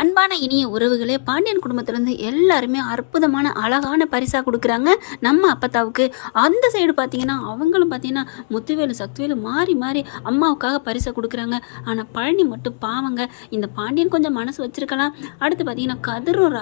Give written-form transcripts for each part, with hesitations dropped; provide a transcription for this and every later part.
அன்பான இனிய உறவுகளே, பாண்டியன் குடும்பத்திலேருந்து எல்லாருமே அற்புதமான அழகான பரிசாக கொடுக்குறாங்க நம்ம அப்பத்தாவுக்கு. அந்த சைடு பார்த்தீங்கன்னா அவங்களும் பார்த்தீங்கன்னா முத்துவேலு சக்திவேலு மாறி மாறி அம்மாவுக்காக பரிசை கொடுக்குறாங்க. ஆனால் பழனி மட்டும் பாவங்க. இந்த பாண்டியன் கொஞ்சம் மனசு வச்சிருக்கலாம். அடுத்து பார்த்தீங்கன்னா கதிரும்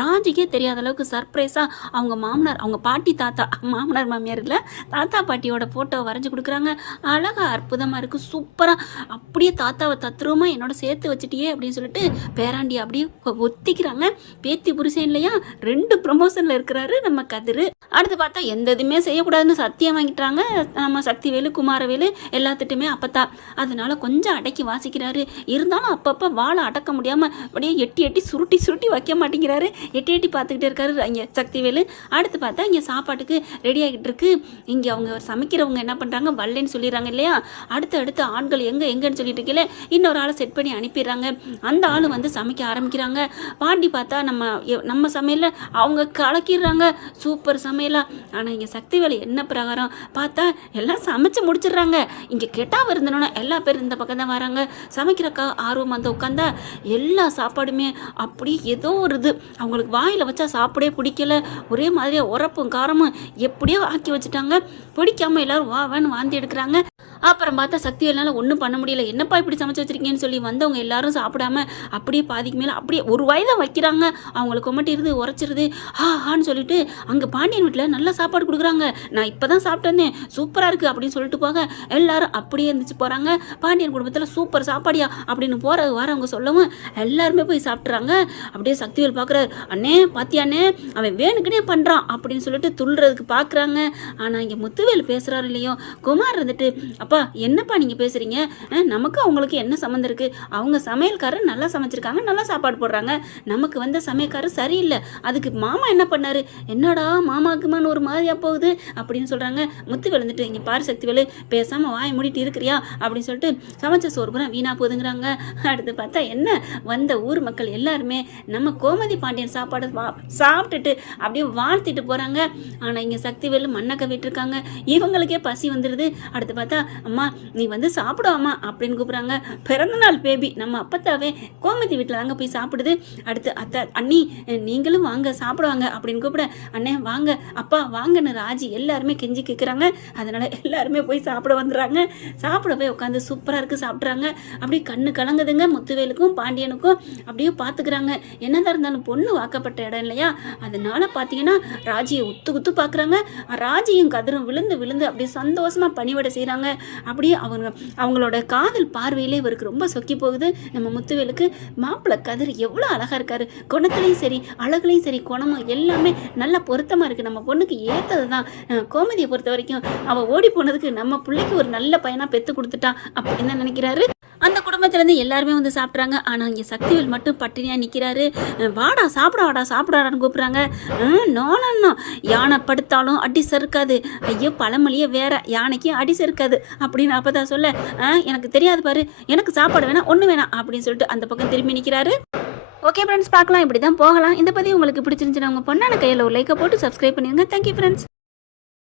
ராஜிக்கே தெரியாத அளவுக்கு சர்ப்ரைஸாக அவங்க மாமனார், அவங்க பாட்டி தாத்தா, மாமனார் மாமியார் இல்லை, தாத்தா பாட்டியோட ஃபோட்டோவை வரைஞ்சி கொடுக்குறாங்க. அழகாக அற்புதமாக இருக்குது, சூப்பராக. அப்படியே தாத்தாவை தத்ரூபமாக என்னோட சேர்த்து வச்சுட்டியே அப்படின்னு சொல்லிட்டு பேராண்டி அப்படியே ஒத்திக்கிறாங்க. பேத்தி புருஷன் இல்லையா, 2 ப்ரமோஷனில் இருக்கிறாரு நம்ம கதிர். அடுத்து பார்த்தா எந்த இதுவுமே செய்யக்கூடாதுன்னு சத்தியம் வாங்கிட்டாங்க நம்ம சக்திவேலு குமாரவேலு எல்லாத்துட்டுமே அப்பத்தா. அதனால கொஞ்சம் அடக்கி வாசிக்கிறாரு. இருந்தாலும் அப்பப்போ வாழை அடக்க முடியாமல் அப்படியே எட்டி சுருட்டி வைக்க மாட்டேங்கிறாரு. எட்டி பார்த்துக்கிட்டே இருக்காரு இங்கே சக்திவேலு. அடுத்து பார்த்தா இங்கே சாப்பாட்டுக்கு ரெடி ஆகிட்டு இருக்கு. இங்கே அவங்க சமைக்கிறவங்க என்ன பண்ணுறாங்க, வரலன்னு சொல்லிடுறாங்க இல்லையா. அடுத்து ஆண்கள் எங்கன்னு சொல்லிட்டு இருக்கல, இன்னொரு ஆளை செட் பண்ணி அனுப்பிடுறாங்க. அந்த ஆள் வந்து சமைக்க ஆரம்பிக்கிறாங்க. பாண்டி பார்த்தா நம்ம சமையலில் அவங்க கலக்கிடுறாங்க, சூப்பர் சமையலா. ஆனால் இங்கே சக்திவேலு என்ன பிரகாரம் பார்த்தா எல்லாம் சமைச்சு முடிச்சிடுறாங்க. இங்கே கெட்டா வருந்தணும்னா எல்லா பேரும் இந்த பக்கம் தான் வராங்க. சமைக்கிறக்கா ஆர்வம் வந்து உட்காந்தா எல்லா சாப்பாடுமே அப்படி ஏதோ ஒரு இது அவங்களுக்கு வாயில் வச்சா சாப்பிடவே பிடிக்கல. ஒரே மாதிரியா உரப்பும் காரமும் எப்படியோ ஆக்கி வச்சுட்டாங்க. பிடிக்காம எல்லாரும் வான்னு வாந்தி எடுக்கிறாங்க. அப்புறம் பார்த்தா சக்திவேலுனால ஒன்றும் பண்ண முடியல. என்னப்பா இப்படி சமைச்சு வச்சிருக்கீங்கன்னு சொல்லி வந்தவங்க எல்லாரும் சாப்பிடாம அப்படியே பாதிக்கு மேலே அப்படியே ஒரு வயதான் வைக்கிறாங்க. அவங்களுக்கு கொமட்டிடுது, உரைச்சிருது, ஹான்னு சொல்லிட்டு அங்கே பாண்டியன் வீட்டில் நல்ல சாப்பாடு கொடுக்குறாங்க. நான் இப்போ தான் சாப்பிட்டு வந்தேன், சூப்பராக இருக்குது அப்படின்னு சொல்லிட்டு போக எல்லாரும் அப்படியே இருந்துச்சு போகிறாங்க. பாண்டியன் குடும்பத்தில் சூப்பர் சாப்பாடியா அப்படின்னு வரவங்க சொல்லவும் எல்லாருமே போய் சாப்பிட்றாங்க. அப்படியே சக்திவேல் பார்க்குறாரு, அண்ணே பாத்தியாண்ணே அவன் வேணுக்குனே பண்ணுறான் அப்படின்னு சொல்லிட்டு துள்ளுறதுக்கு பார்க்குறாங்க. ஆனால் இங்கே முத்துவேல் பேசுகிறாரு இல்லையோ, குமார் இருந்துட்டு அப்பா என்னப்பா நீங்கள் பேசுகிறீங்க, நமக்கு அவங்களுக்கு என்ன சம்மந்தம் இருக்குது, அவங்க சமையல்காரர் நல்லா சமைச்சிருக்காங்க, நல்லா சாப்பாடு போடுறாங்க, நமக்கு வந்த சமையல்காரர் சரியில்லை, அதுக்கு மாமா என்ன பண்ணார், என்னடா மாமாக்குமான்னு ஒரு மாதிரியாக போகுது அப்படின்னு சொல்கிறாங்க. முத்துவேல் வந்துட்டு இங்கே பாரு சக்திவேலு பேசாமல் வாயை மூடிட்டு இருக்கிறியா அப்படின்னு சொல்லிட்டு சமைச்ச சோறு பூரா வீணாக போகுதுங்கிறாங்க. அடுத்து பார்த்தா என்ன, வந்த ஊர் மக்கள் எல்லாருமே நம்ம கோமதி பாண்டியன் சாப்பாடு சாப்பிட்டுட்டு அப்படியே வாழ்த்திட்டு போகிறாங்க. ஆனால் இங்கே சக்திவேலு மண்ணை கவிட்டுருக்காங்க. இவங்களுக்கே பசி வந்துடுது. அடுத்து பார்த்தா அம்மா நீ வந்து சாப்பிடுவாமா அப்படின்னு கூப்பிட்றாங்க. பிறந்தநாள் பேபி நம்ம அப்பத்தாவே கோமதி வீட்டில் தாங்க போய் சாப்பிடுது. அடுத்து அத்தை அண்ணி நீங்களும் வாங்க சாப்பிடுவாங்க அப்படின்னு கூப்பிட, அண்ணே வாங்க அப்பா வாங்கன்னு ராஜி எல்லாருமே கெஞ்சி கேட்குறாங்க. அதனால் எல்லாருமே போய் சாப்பிட வந்துடுறாங்க. சாப்பிட போய் உட்காந்து சூப்பராக இருக்குது சாப்பிட்றாங்க. அப்படியே கண்ணு கலங்குதுங்க முத்துவேலுக்கும் பாண்டியனுக்கும். அப்படியே பார்த்துக்கிறாங்க. என்னதான் இருந்தாலும் பொண்ணு வாக்கப்பட்ட இடம் இல்லையா, அதனால பார்த்தீங்கன்னா ராஜியை குத்து பார்க்குறாங்க. ராஜியும் கதிரும் விழுந்து அப்படியே சந்தோஷமாக பணிவிட செய்கிறாங்க. அப்படியே அவங்களோட காதல் பார்வையிலே இவருக்கு ரொம்ப சொக்கி போகுது. நம்ம முத்துவேலுக்கு மாப்பிள்ளை கதிர் எவ்வளோ அழகாக இருக்காரு, குணத்துலையும் சரி அழகுலையும் சரி குணமும் எல்லாமே நல்லா பொருத்தமாக இருக்குது. நம்ம பொண்ணுக்கு ஏற்றது தான். கோமதியை பொறுத்த வரைக்கும் அவள் ஓடி போனதுக்கு நம்ம பிள்ளைக்கு ஒரு நல்ல பையனாக பெற்று கொடுத்துட்டான் அப்படின்னு நினைக்கிறாரு. அந்த குடும்பத்துலேருந்து எல்லாருமே வந்து சாப்பிட்றாங்க. ஆனால் இங்கே சக்திவேல் மட்டும் பட்டினியாக நிற்கிறாரு. வாடா சாப்பிடாடான்னு கூப்பிட்றாங்க. நோ யானை படுத்தாலும் அடி சறுக்காது, ஐயோ பழமொழியே வேற, யானைக்கு அடி சறுக்காது அப்படின்னு அப்போ தான் சொல்ல, எனக்கு தெரியாது பாரு, எனக்கு சாப்பாடு வேணாம் ஒன்று வேணாம் அப்படின்னு சொல்லிட்டு அந்த பக்கம் திரும்பி நிற்கிறாரு. ஓகே ஃப்ரெண்ட்ஸ், பார்க்கலாம், இப்படி தான் போகலாம். இந்த பதிவு உங்களுக்கு பிடிச்சிருந்துச்சுன்னா உங்கள் பொண்ணான கையில் ஒரு லைக்கை போட்டு சப்ஸ்கிரைப் பண்ணிடுங்க. Thank you friends.